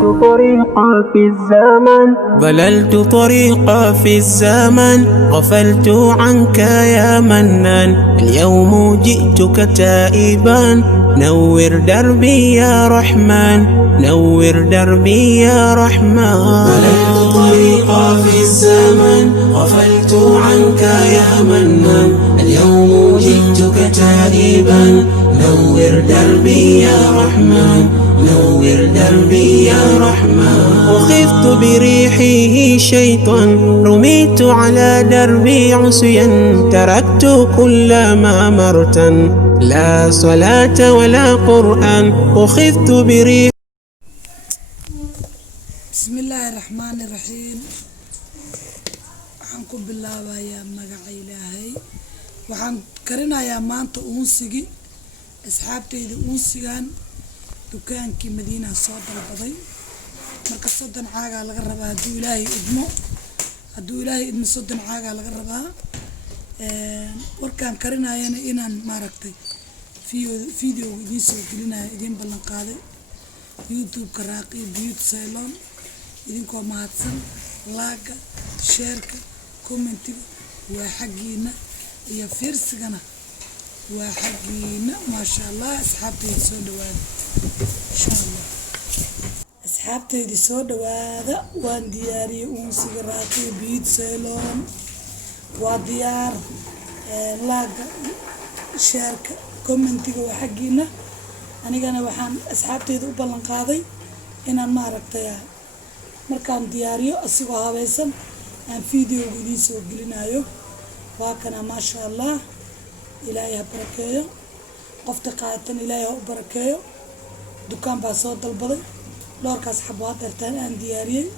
طريقا في الزمن غفلت عنك يا منان. اليوم جئتك تائبا نور دربي يا رحمن، نور دربي يا رحمن. ضللت طريقا في الزمن غفلت عنك يا منان. اليوم جئتك تائبا نور دربي يا رحمن، نور دربي يا رحمن. أخذت بريحه شيطا رميت على دربي عصيا، تركت كل ما مرتا لا صلاة ولا قرآن. أخذت بريح. بسم الله الرحمن الرحيم. waxaan ku bilaabayaa magaca Ilaahay. waxaan karinayaa maanta uunsigii asxaabtayda uunsigan dukaankii Madiina soo dalbaday. marka 30 caaga laga rabaa haduu Ilaahay idmo, soddon caaga laga rabaa. warkaan karinayana inaan maaragtay video idin soo gelinayo idin ballan qaaday YouTube-ka Raaqi Beauty Salon. idinkoo mahadsan like, share, comment waa xaqiina iyo fiirsigana waa xaqiina. ma sha Allah asxaabtayda soo dhawaada insha Allah. asxaabtayda soo dhawaada. waan diyaariyay uunsiga Raaqi Beauty Salon. waa diyaar. like, share, comment waa xaqiina. anigana waxaan asxaabtayda u ballan qaaday inaan maaragtay markaan diyaariyo asigoo habaysan aan video idin soo gelinayo. waa kana ma sha Allah. ilaahay ha barakeeyo, qofta qaatan ilaahay ha u barakeeyo. dukaan baa soo dalbaday dhowrkaas xabaad dhartaan aan diyaariyay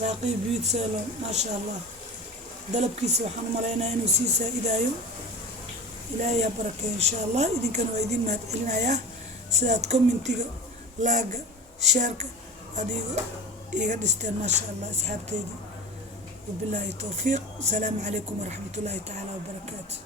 Raaqi Beauty Salon. ma sha Allah dalabkiisa waxaan u maleynayaa inuu sii saaidaayo. ilaahay ha barakeeyo insha Allah. idinkana waa idin mahad celinayaa sidaad commentiga, like, share adiga iga dhisteen. ma sha Allah asxaabtayda. وبالله التوفيق. السلام عليكم ورحمة الله تعالى وبركاته.